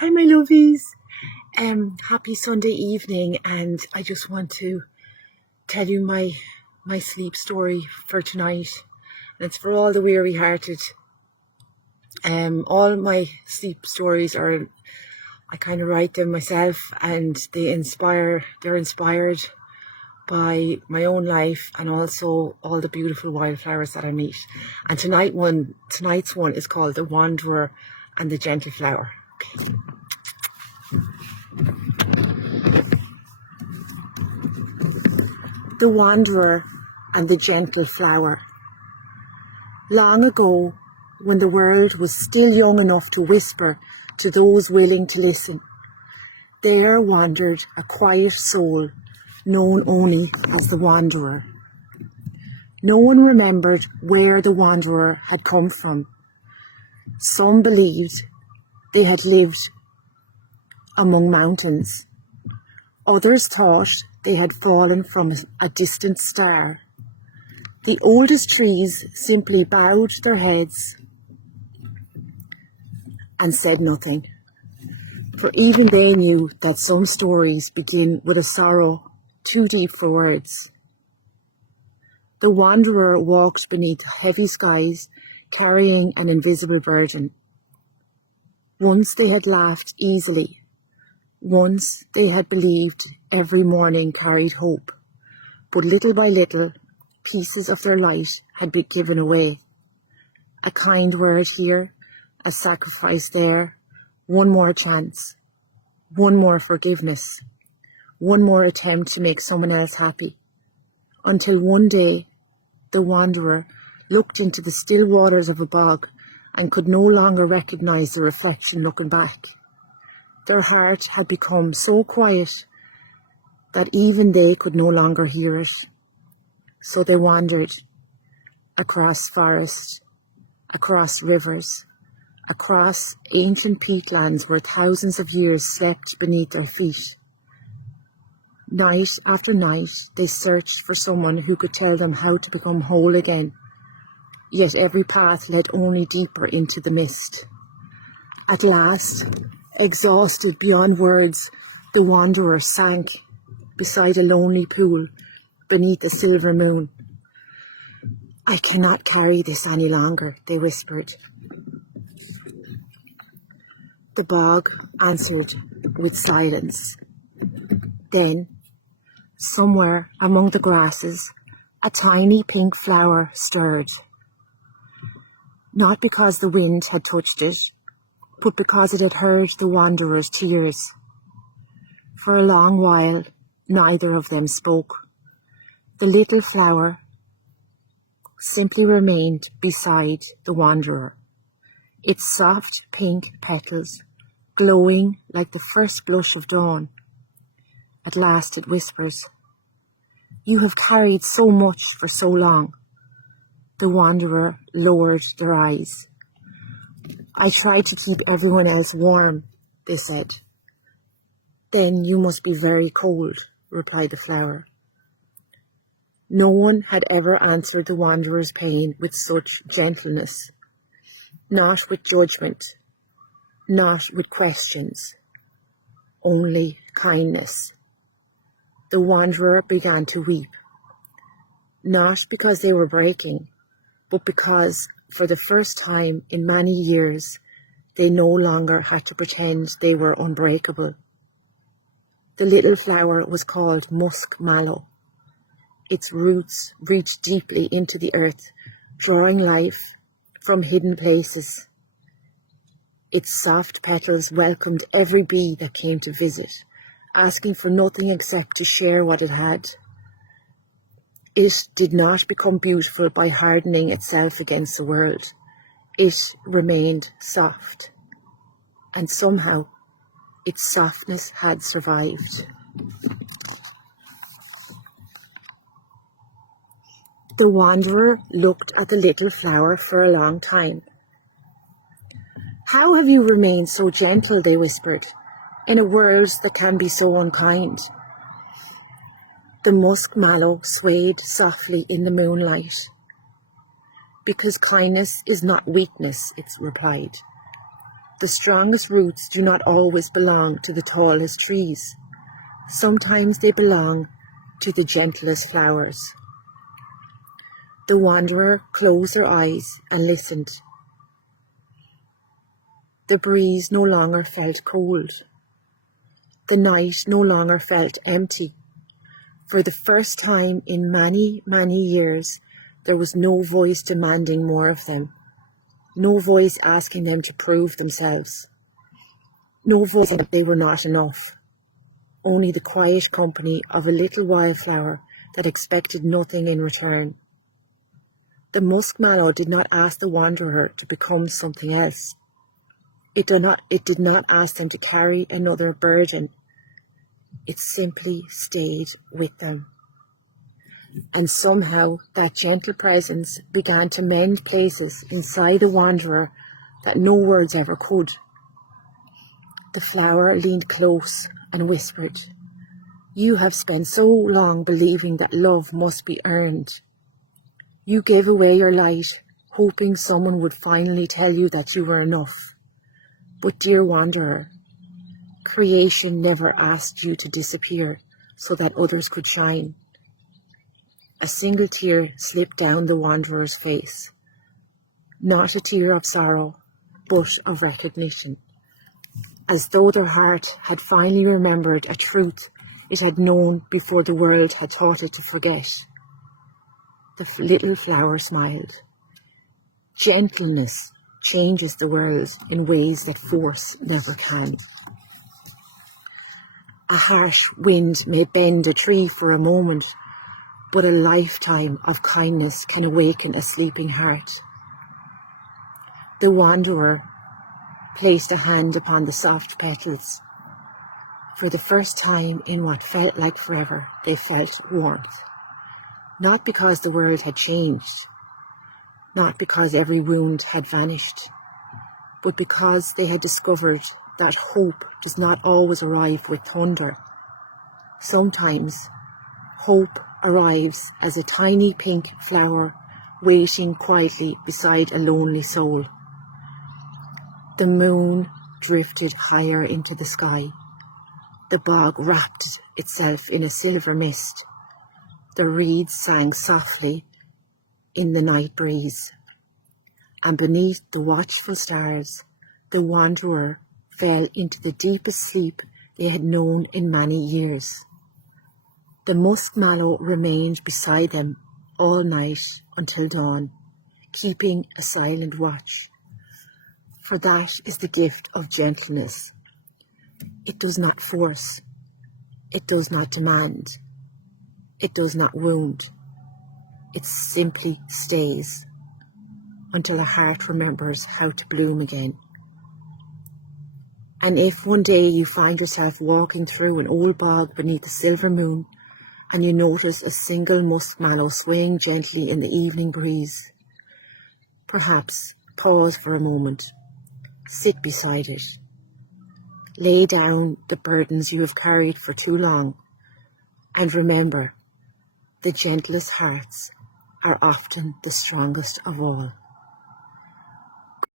Hi, my lovies. Happy Sunday evening, and I just want to tell you my sleep story for tonight. And it's for all the weary-hearted. All my sleep stories I kind of write them myself, and they're inspired by my own life and also all the beautiful wildflowers that I meet. And tonight's one is called The Wanderer and the Gentle Flower. Okay. The Wanderer and the Gentle Flower. Long ago, when the world was still young enough to whisper to those willing to listen, there wandered a quiet soul known only as the Wanderer. No one remembered where the Wanderer had come from. Some believed they had lived among mountains. Others thought they had fallen from a distant star. The oldest trees simply bowed their heads and said nothing, for even they knew that some stories begin with a sorrow too deep for words. The Wanderer walked beneath heavy skies, carrying an invisible burden. Once they had laughed easily. Once they had believed every morning carried hope, but little by little, pieces of their light had been given away. A kind word here, a sacrifice there, one more chance, one more forgiveness, one more attempt to make someone else happy. Until one day, the Wanderer looked into the still waters of a bog and could no longer recognize the reflection looking back. Their heart had become so quiet that even they could no longer hear it. So they wandered across forests, across rivers, across ancient peatlands where thousands of years slept beneath their feet. Night after night, they searched for someone who could tell them how to become whole again. Yet every path led only deeper into the mist. At last, exhausted beyond words, the Wanderer sank beside a lonely pool beneath a silver moon. "I cannot carry this any longer," they whispered. The bog answered with silence. Then, somewhere among the grasses, a tiny pink flower stirred. Not because the wind had touched it, but because it had heard the Wanderer's tears. For a long while, neither of them spoke. The little flower simply remained beside the Wanderer, its soft pink petals glowing like the first blush of dawn. At last it whispers, "You have carried so much for so long." The Wanderer lowered their eyes. "I tried to keep everyone else warm," they said. "Then you must be very cold," replied the flower. No one had ever answered the Wanderer's pain with such gentleness, not with judgment, not with questions, only kindness. The Wanderer began to weep, not because they were breaking, but because, for the first time in many years, they no longer had to pretend they were unbreakable. The little flower was called Musk Mallow. Its roots reached deeply into the earth, drawing life from hidden places. Its soft petals welcomed every bee that came to visit, asking for nothing except to share what it had. It did not become beautiful by hardening itself against the world. It remained soft, and somehow its softness had survived. The Wanderer looked at the little flower for a long time. "How have you remained so gentle," they whispered, "in a world that can be so unkind?" The musk mallow swayed softly in the moonlight. "Because kindness is not weakness," it replied. The strongest roots do not always belong to the tallest trees. Sometimes they belong to the gentlest flowers. The wanderer closed her eyes and listened. The breeze no longer felt cold. The night no longer felt empty. For the first time in many, many years, there was no voice demanding more of them. No voice asking them to prove themselves. No voice that they were not enough. Only the quiet company of a little wildflower that expected nothing in return. The musk mallow did not ask the wanderer to become something else. It did not ask them to carry another burden. It simply stayed with them. And somehow that gentle presence began to mend places inside the wanderer that no words ever could. The flower leaned close and whispered, "You have spent so long believing that love must be earned. You gave away your light, hoping someone would finally tell you that you were enough. But dear wanderer, creation never asked you to disappear so that others could shine." A single tear slipped down the wanderer's face. Not a tear of sorrow, but of recognition. As though their heart had finally remembered a truth it had known before the world had taught it to forget. The little flower smiled. Gentleness changes the world in ways that force never can. A harsh wind may bend a tree for a moment, but a lifetime of kindness can awaken a sleeping heart. The wanderer placed a hand upon the soft petals. For the first time in what felt like forever, they felt warmth. Not because the world had changed, not because every wound had vanished, but because they had discovered that hope does not always arrive with thunder. Sometimes hope arrives as a tiny pink flower waiting quietly beside a lonely soul. The moon drifted higher into the sky. The bog wrapped itself in a silver mist. The reeds sang softly in the night breeze. And beneath the watchful stars, the wanderer fell into the deepest sleep they had known in many years. The musk mallow remained beside them all night until dawn, keeping a silent watch. For that is the gift of gentleness. It does not force. It does not demand. It does not wound. It simply stays until a heart remembers how to bloom again. And if one day you find yourself walking through an old bog beneath the silver moon, and you notice a single musk mallow swaying gently in the evening breeze, perhaps pause for a moment, sit beside it, lay down the burdens you have carried for too long, and remember, the gentlest hearts are often the strongest of all.